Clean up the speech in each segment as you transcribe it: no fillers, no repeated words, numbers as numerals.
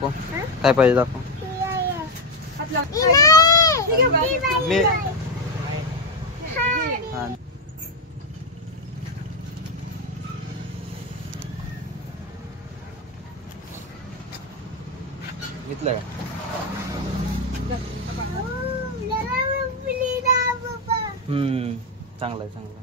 दाखव काय पाहिजे दाखव. मी घेतलं का? चांगलं आहे चांगलं.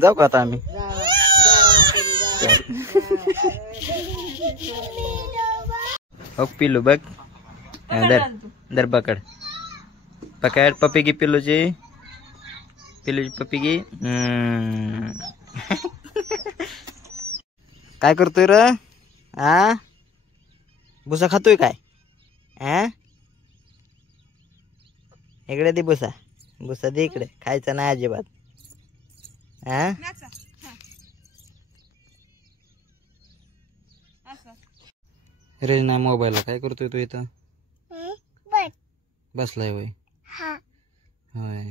जाऊ का आता आम्ही? हो पिल्लू बघ. दर पकड पकड पप्पी की पिल्लूची पप्पी की. काय करतोय र? आ भुसा खातोय काय? इकडे दे भुसा. भुसा दे इकडे. खायचा नाही अजिबात. रेंज नाही मोबाईलला. काय करतोय तू इथं? बसलाय होय. होय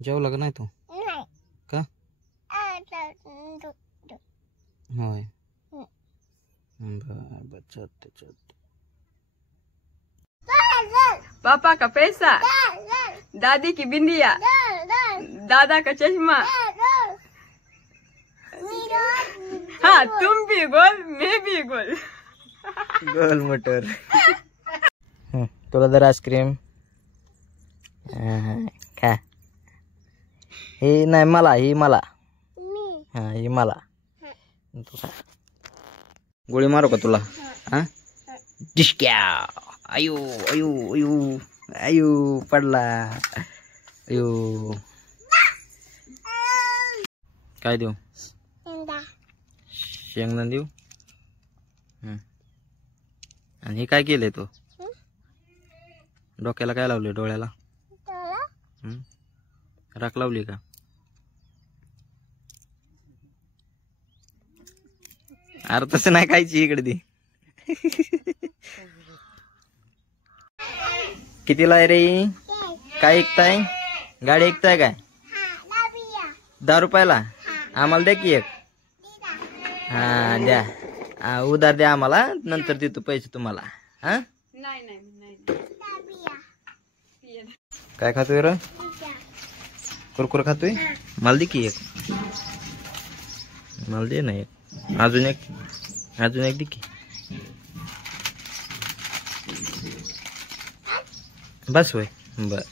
जेवला का नाही तू? का? होय बर चलते. पापा का पैसा, दादी की बिंदिया, दादा का चश्मा. हाँ तुम भी गोल मैं भी गोल. गोल मटर. तुला जर आईस्क्रीम खा. ही नाही मला. ही मला. हा ही मला. तू खा. गोळी मारू का तुला? हा डिस्क्या. अयो अयो अयो अयो पडला. अयो काय देऊ? शेंगदाणा देऊ. आणि हे काय केलंय तू? डोक्याला काय लावले? डोळ्याला राख लावली का? अरे तसं नाही खायची. इकडे दे. कितीला आहे रे? काय ऐकताय? गाडी ऐकताय काय? 10 रुपयाला. आम्हाला द्या की एक. हा द्या. उधार द्या आम्हाला. नंतर देतो पैसे तुम्हाला. हा काय खातोय र? कुरकुर खातोय? मला दे की एक. मला दे ना एक. अजून एक दे की. बस होय बर.